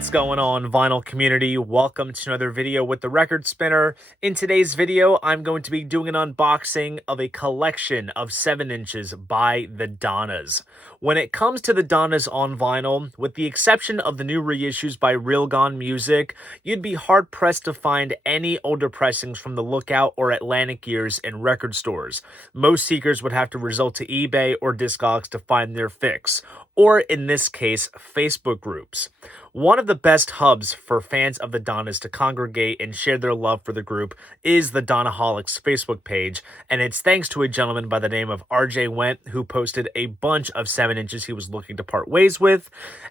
What's going on, vinyl community? Welcome to another video with the Record Spinner. In today's video, I'm going to be doing an unboxing of a collection of 7 inches by the Donnas. When it comes to the Donnas on vinyl, with the exception of the new reissues by Real Gone Music, you'd be hard-pressed to find any older pressings from the Lookout or Atlantic years in record stores. Most seekers would have to resort to eBay or Discogs to find their fix, or in this case, Facebook groups. One of the best hubs for fans of the Donnas to congregate and share their love for the group is the Donnaholics Facebook page, and it's thanks to a gentleman by the name of RJ Went, who posted a bunch of 7 inches he was looking to part ways with.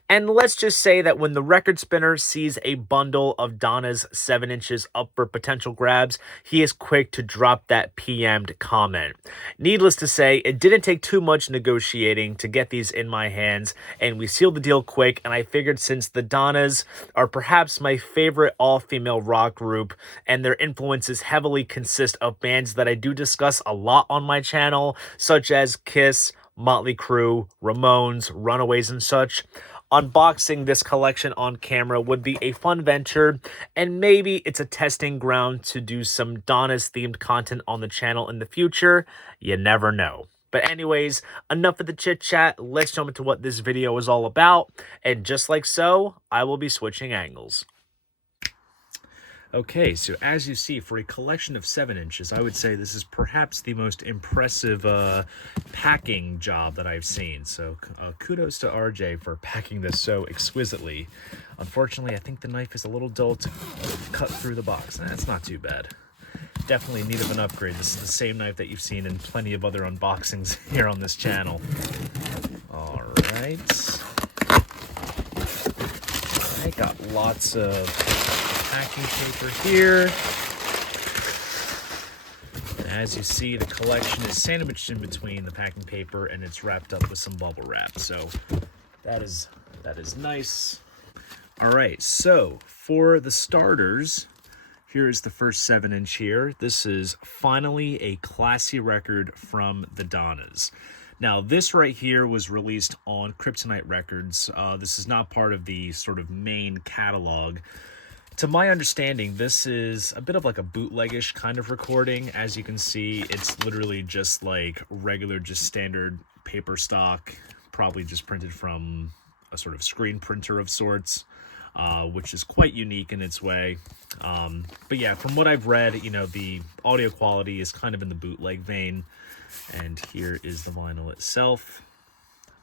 And let's just say that when the Record Spinner sees a bundle of Donna's 7 inches up for potential grabs, he is quick to drop that PM'd comment. Needless to say, it didn't take too much negotiating to get these in my hands, and we sealed the deal quick, and I figured since the Donnas are perhaps my favorite all-female rock group, and their influences heavily consist of bands that I do discuss a lot on my channel, such as Kiss, Motley Crue, Ramones, Runaways, and such. Unboxing this collection on camera would be a fun venture, and maybe it's a testing ground to do some Donnas-themed content on the channel in the future. You never know. But anyways, enough of the chit-chat. Let's jump into what this video is all about. And just like so, I will be switching angles. Okay, so as you see, for a collection of 7 inches, I would say this is perhaps the most impressive packing job that I've seen. So kudos to RJ for packing this so exquisitely. Unfortunately, I think the knife is a little dull to cut through the box. That's not too bad. Definitely in need of an upgrade. This is the same knife that you've seen in plenty of other unboxings here on this channel. All right. I got lots of packing paper here. As you see, the collection is sandwiched in between the packing paper, and it's wrapped up with some bubble wrap. So that is nice. All right, so for the starters, here is the first 7 inch here. This is finally a classy record from the Donnas. Now, this right here was released on Kryptonite Records. This is not part of the sort of main catalog. To my understanding, this is a bit of like a bootleg-ish kind of recording. As you can see, it's literally just like regular, just standard paper stock, probably just printed from a sort of screen printer of sorts. Which is quite unique in its way. But yeah, from what I've read, you know, the audio quality is kind of in the bootleg vein. And here is the vinyl itself.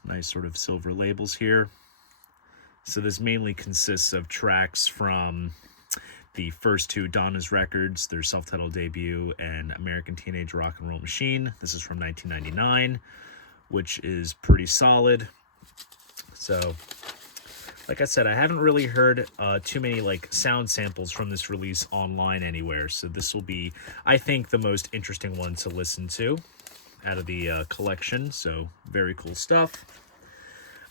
Nice sort of silver labels here. So this mainly consists of tracks from the first 2 Donnas records, their self-titled debut and American Teenage Rock and Roll Machine. This is from 1999, which is pretty solid. So, like I said, I haven't really heard too many like sound samples from this release online anywhere, so this will be, I think, the most interesting one to listen to out of the collection, so very cool stuff.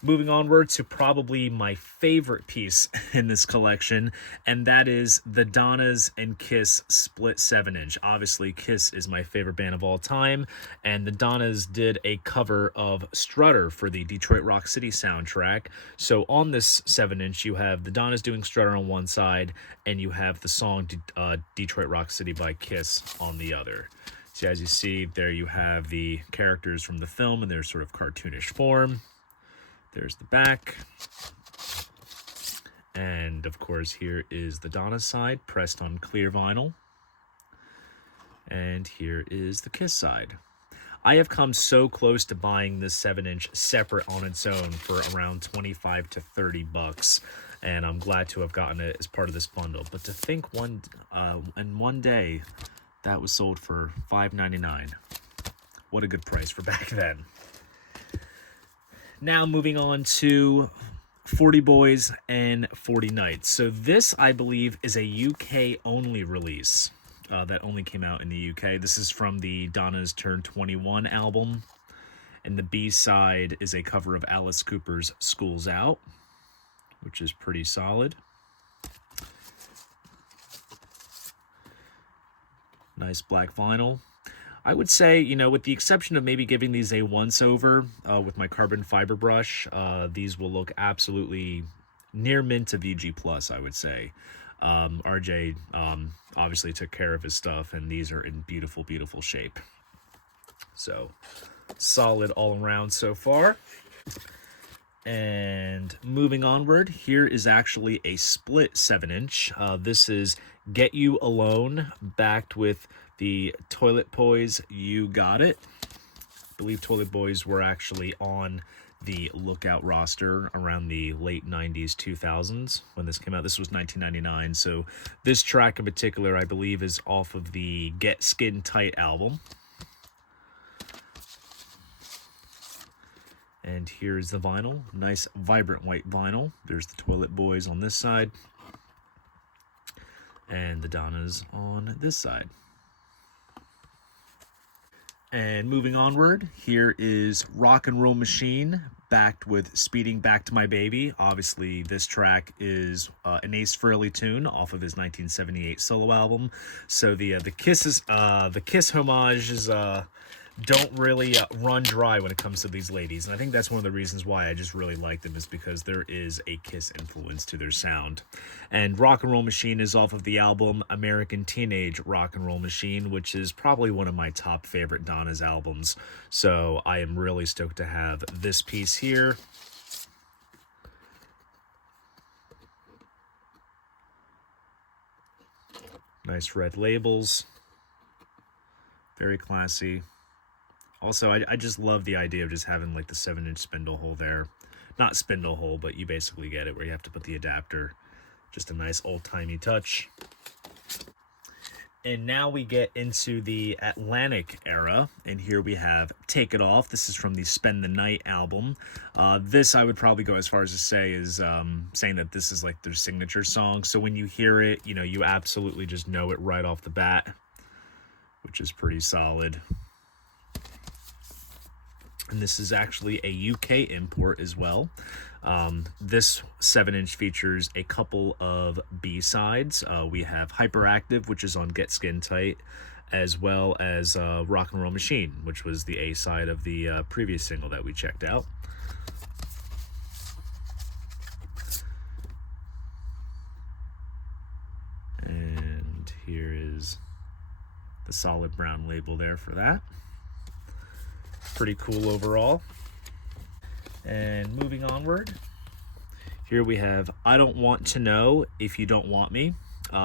Moving onward to probably my favorite piece in this collection, and that is the Donnas and Kiss split 7 inch. Obviously, Kiss is my favorite band of all time, and the Donnas did a cover of Strutter for the Detroit Rock City soundtrack. So on this 7 inch, you have the Donnas doing Strutter on one side, and you have the song Detroit Rock City by Kiss on the other. So as you see, there you have the characters from the film in their sort of cartoonish form. There's the back. And, of course, here is the Donnas side, pressed on clear vinyl. And here is the Kiss side. I have come so close to buying this 7 inch separate on its own for around 25 to 30 bucks. And I'm glad to have gotten it as part of this bundle. But to think in one day, that was sold for $5.99. What a good price for back then. Now moving on to 40 Boys and 40 Nights. So this, I believe, is a UK-only release that only came out in the UK. This is from the Donnas Turn 21 album. And the B-side is a cover of Alice Cooper's School's Out, which is pretty solid. Nice black vinyl. I would say, you know, with the exception of maybe giving these a once-over with my carbon fiber brush, these will look absolutely near mint to VG plus, I would say. RJ obviously took care of his stuff, and these are in beautiful, beautiful shape. So solid all around so far. And moving onward, here is actually a split 7-inch. This is Get You Alone, backed with the Toilet Boys, You Got It. I believe Toilet Boys were actually on the Lookout roster around the late 90s, 2000s when this came out. This was 1999, so this track in particular, I believe, is off of the Get Skin Tight album. And here's the vinyl. Nice, vibrant white vinyl. There's the Toilet Boys on this side. And the Donnas on this side. And moving onward, here is Rock and Roll Machine, backed with Speeding Back to My Baby. Obviously, this track is an Ace Frehley tune off of his 1978 solo album. So the Kiss homages don't really run dry when it comes to these ladies. And I think that's one of the reasons why I just really like them, is because there is a Kiss influence to their sound. And Rock and Roll Machine is off of the album American Teenage Rock and Roll Machine, which is probably one of my top favorite Donnas albums. So I am really stoked to have this piece here. Nice red labels. Very classy. Also, I just love the idea of just having like the 7-inch spindle hole there. Not spindle hole, but you basically get it, where you have to put the adapter. Just a nice old-timey touch. And now we get into the Atlantic era, and here we have Take It Off. This is from the Spend the Night album. This I would probably go as far as to say is saying that this is like their signature song. So when you hear it, you know, you absolutely just know it right off the bat, which is pretty solid. And this is actually a UK import as well. This 7-inch features a couple of B-sides. We have Hyperactive, which is on Get Skin Tight, as well as Rock and Roll Machine, which was the A-side of the previous single that we checked out. And here is the solid brown label there for that. Pretty cool overall. And moving onward, here we have I Don't Want to Know If You Don't Want Me.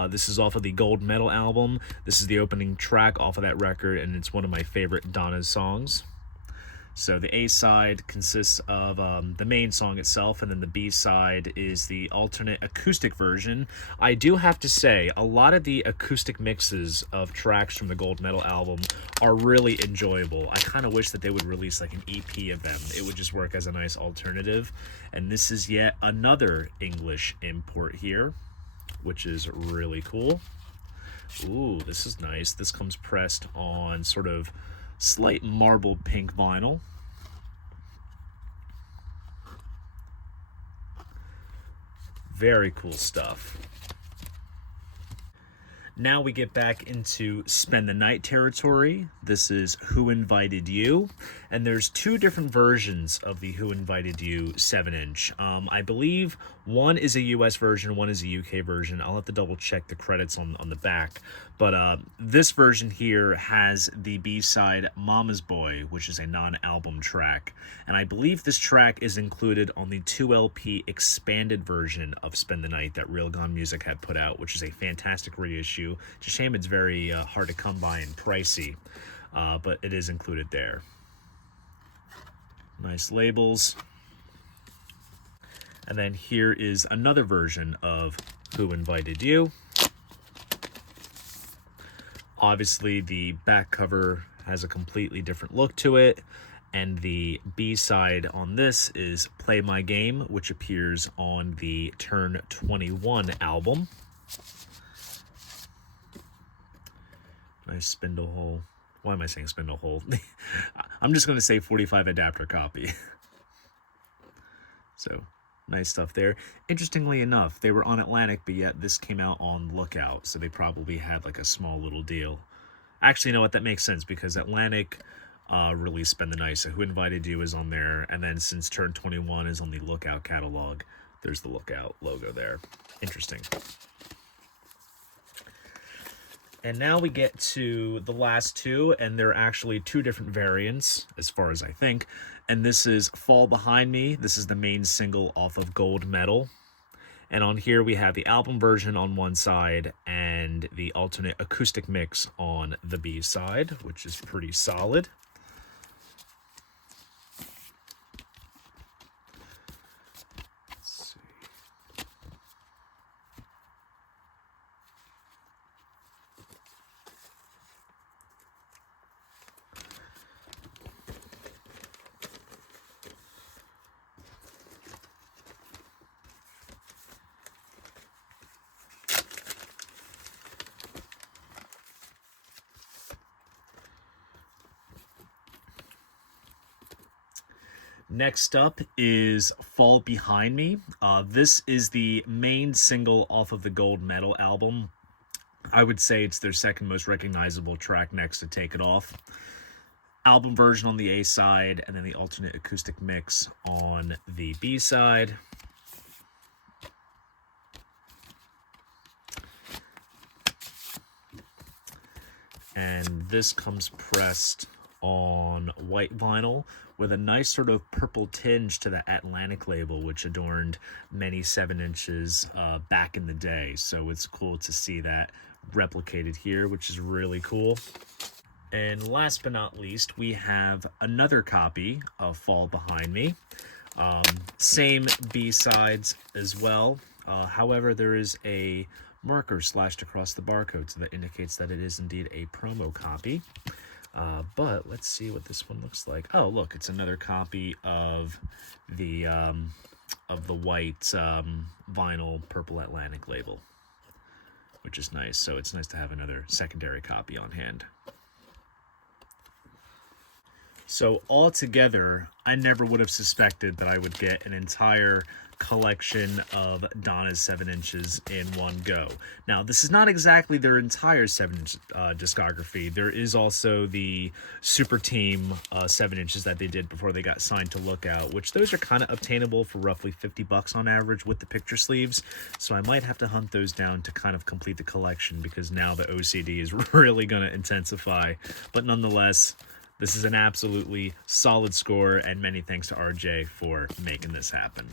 This is off of the Gold Medal album. This is the opening track off of that record, and it's one of my favorite Donnas songs. So the A-side consists of the main song itself, and then the B-side is the alternate acoustic version. I do have to say, a lot of the acoustic mixes of tracks from the Gold Medal album are really enjoyable. I kind of wish that they would release like an EP of them. It would just work as a nice alternative. And this is yet another English import here, which is really cool. Ooh, this is nice. This comes pressed on sort of slight marble pink vinyl. Very cool stuff. Now we get back into Spend the Night territory. This is Who Invited You? And there's two different versions of the Who Invited You 7-inch. I believe one is a US version, one is a UK version. I'll have to double check the credits on the back. But this version here has the B-side Mama's Boy, which is a non-album track. And I believe this track is included on the 2LP expanded version of Spend the Night that Real Gone Music had put out, which is a fantastic reissue. It's a shame it's very hard to come by and pricey, but it is included there. Nice labels. And then here is another version of Who Invited You. Obviously, the back cover has a completely different look to it. And the B-side on this is Play My Game, which appears on the Turn 21 album. Nice spindle hole. Why am I saying spindle hole? I'm just going to say 45 adapter copy. So, nice stuff there. Interestingly enough, they were on Atlantic, but yet this came out on Lookout, so they probably had like a small little deal. Actually, you know what? That makes sense, because Atlantic released Spend the Night, so Who Invited You is on there, and then since Turn 21 is on the Lookout catalog, There's the Lookout logo there. Interesting. And now we get to the last two, and they're actually two different variants, as far as I think. And this is Fall Behind Me. This is the main single off of Gold Medal. And on here we have the album version on one side and the alternate acoustic mix on the B side, which is pretty solid. Next up is Fall Behind Me. This is the main single off of the Gold Medal album. I would say it's their second most recognizable track next to Take It Off. Album version on the A side, and then the alternate acoustic mix on the B side. And this comes pressed on white vinyl with a nice sort of purple tinge to the Atlantic label, which adorned many 7-inches back in the day. So it's cool to see that replicated here, which is really cool. And last but not least, we have another copy of Fall Behind Me. Same B-sides as well. However, there is a marker slashed across the barcode, so that indicates that it is indeed a promo copy. But let's see what this one looks like. Oh, look, it's another copy of the white vinyl purple Atlantic label, which is nice. So it's nice to have another secondary copy on hand. So altogether, I never would have suspected that I would get an entire collection of Donna's 7-inches in one go. Now, this is not exactly their entire 7-inch discography. There is also the Super Team 7-inches that they did before they got signed to Lookout, which those are kind of obtainable for roughly $50 on average with the picture sleeves. So I might have to hunt those down to kind of complete the collection, because now the OCD is really going to intensify. But nonetheless, this is an absolutely solid score, and many thanks to RJ for making this happen.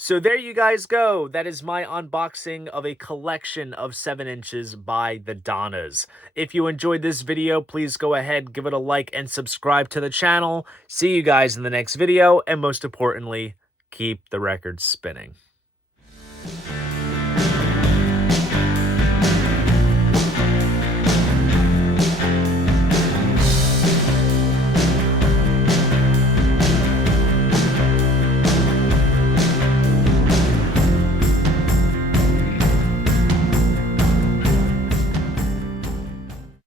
So there you guys go. That is my unboxing of a collection of 7-inches by the Donnas. If you enjoyed this video, please go ahead, give it a like, and subscribe to the channel. See you guys in the next video, and most importantly, keep the records spinning.